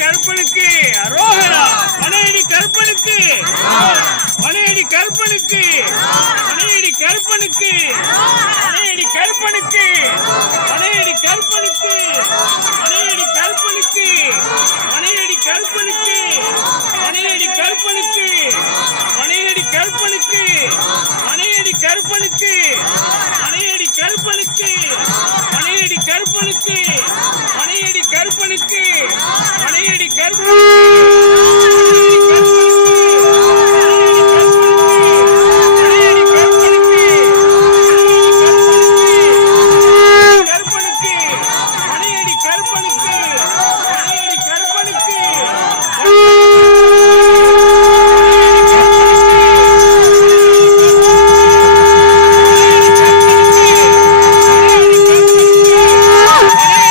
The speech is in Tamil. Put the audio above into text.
கருப்பனுக்கு அரோகரா. பனையடி கருப்பனுக்கு, பனையடி கருப்பனுக்கு, பனையடி கருப்பனுக்கு, பனையடி கருப்பனுக்கு, பனையடி கருப்பனுக்கு.